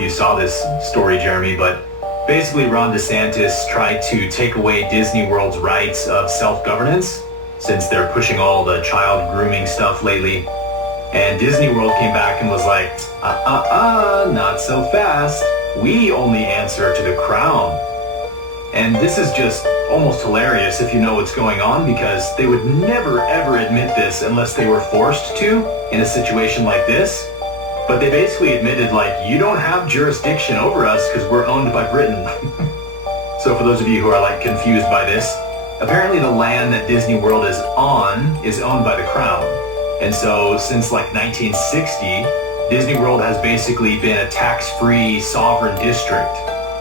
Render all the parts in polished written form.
if you saw this story, Jeremy, but basically Ron DeSantis tried to take away Disney World's rights of self-governance since they're pushing all the child grooming stuff lately. And Disney World came back and was like, not so fast. We only answer to the crown. And this is just almost hilarious if you know what's going on, because they would never ever admit this unless they were forced to in a situation like this. But they basically admitted, like, you don't have jurisdiction over us because we're owned by Britain. So for those of you who are like confused by this, apparently the land that Disney World is on is owned by the crown. And so since like 1960, Disney World has basically been a tax-free sovereign district,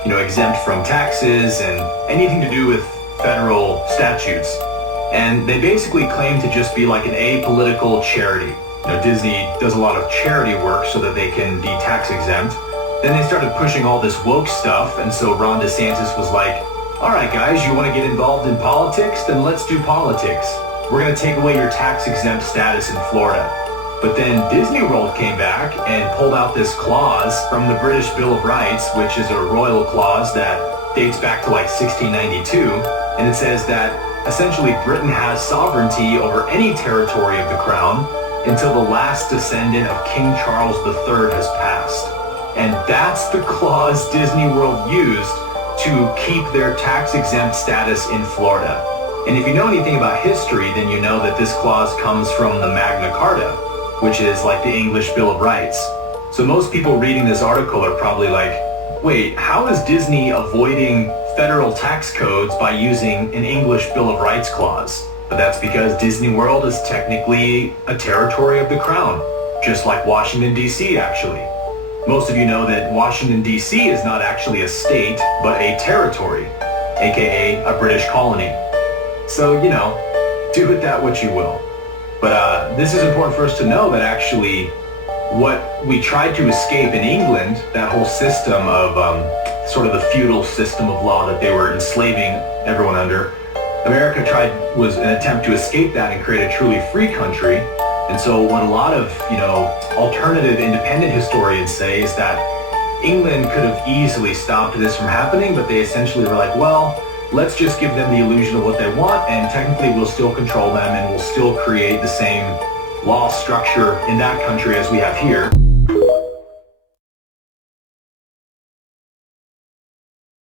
exempt from taxes and anything to do with federal statutes. And they basically claim to just be like an apolitical charity. Disney does a lot of charity work so that they can be tax exempt. Then they started pushing all this woke stuff, and so Ron DeSantis was like, all right guys, you want to get involved in politics? Then let's do politics. We're going to take away your tax exempt status in Florida. But then Disney World came back and pulled out this clause from the British Bill of Rights, which is a royal clause that dates back to like 1692. And it says that essentially Britain has sovereignty over any territory of the crown until the last descendant of King Charles III has passed. And that's the clause Disney World used to keep their tax-exempt status in Florida. And if you know anything about history, then you know that this clause comes from the Magna Carta, which is like the English Bill of Rights. So most people reading this article are probably like, wait, how is Disney avoiding federal tax codes by using an English Bill of Rights clause? But that's because Disney World is technically a territory of the crown, just like Washington, D.C. actually. Most of you know that Washington, D.C. is not actually a state, but a territory, aka a British colony. So, do with that what you will. But this is important for us to know that actually what we tried to escape in England, that whole system of sort of the feudal system of law that they were enslaving everyone under, America was an attempt to escape that and create a truly free country. And so what a lot of, alternative independent historians say is that England could have easily stopped this from happening, but they essentially were like, well, let's just give them the illusion of what they want, and technically we'll still control them and we'll still create the same law structure in that country as we have here.